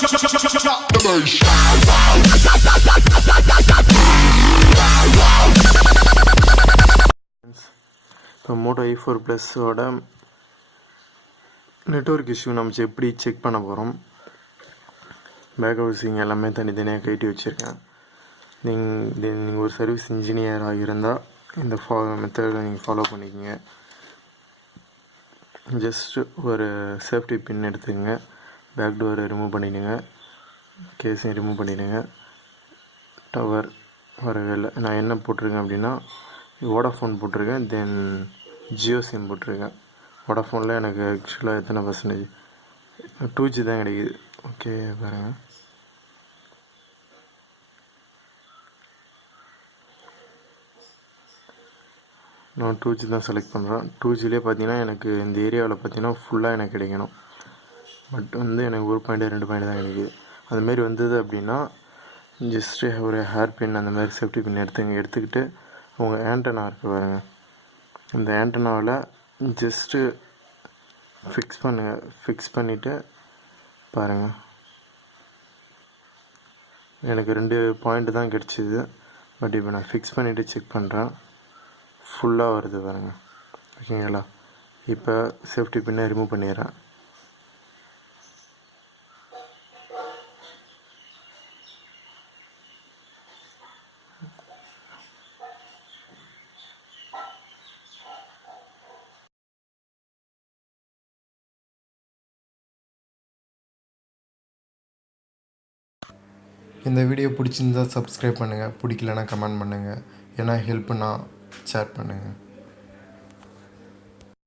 இப்போ Moto E4 ப்ளஸோட network issue நம்ம எப்படி செக் பண்ண போகிறோம். பேக் ஹவுசிங் எல்லாமே தனித்தனியாக கட்டி வச்சுருக்கேன். நீங்கள் ஒரு சர்வீஸ் இன்ஜினியராக இருந்தால் இந்த மெத்தடை நீங்கள் ஃபாலோ பண்ணிக்கோங்க. ஜஸ்ட்டு ஒரு சேஃப்டி பின் எடுத்துக்கங்க, பேக் டோரை ரிமூவ் பண்ணிவிடுங்க, கேஸையும் ரிமூவ் பண்ணிவிடுங்க. டவர் வரவே இல்லை. நான் என்ன போட்டிருக்கேன் அப்படின்னா வோடாஃபோன் போட்டிருக்கேன், தென் ஜியோ சிம் போட்டிருக்கேன். வோடாஃபோனில் எனக்கு ஆக்சுவலாக எத்தனை பர்சன்டேஜ் 2G தான் கிடைக்குது. ஓகே பாருங்கள், நான் 2G தான் செலக்ட் பண்ணுறேன். 2Gலே பார்த்தீங்கன்னா எனக்கு இந்த ஏரியாவில் பார்த்தீங்கன்னா ஃபுல்லாக எனக்கு கிடைக்கணும். பட் எனக்கு 1.2 பாயிண்ட் தான் கிடைக்குது. அதுமாரி வந்தது அப்படின்னா ஜஸ்ட்டு ஒரு ஹேர் பின் அந்த மாதிரி சேஃப்டி பின் எடுத்துக்கிட்டு உங்கள் ஆண்டனா இருக்குது பாருங்கள், இந்த ஆண்டனாவில் ஜஸ்ட்டு ஃபிக்ஸ் பண்ணுங்கள். ஃபிக்ஸ் பண்ணிவிட்டு பாருங்கள், எனக்கு 2 பாயிண்ட் தான் கிடச்சிது. பட் இப்போ நான் ஃபிக்ஸ் பண்ணிவிட்டு செக் பண்ணுறேன், ஃபுல்லாக வருது பாருங்கள். ஓகேங்களா, இப்போ சேஃப்டி பின்னை ரிமூவ் பண்ணிடுறேன். இந்த வீடியோ பிடிச்சிருந்தா சப்ஸ்கிரைப் பண்ணுங்கள், பிடிக்கலனா கமெண்ட் பண்ணுங்கள், ஏன்னா ஹெல்ப்னா ஷேர் பண்ணுங்கள்.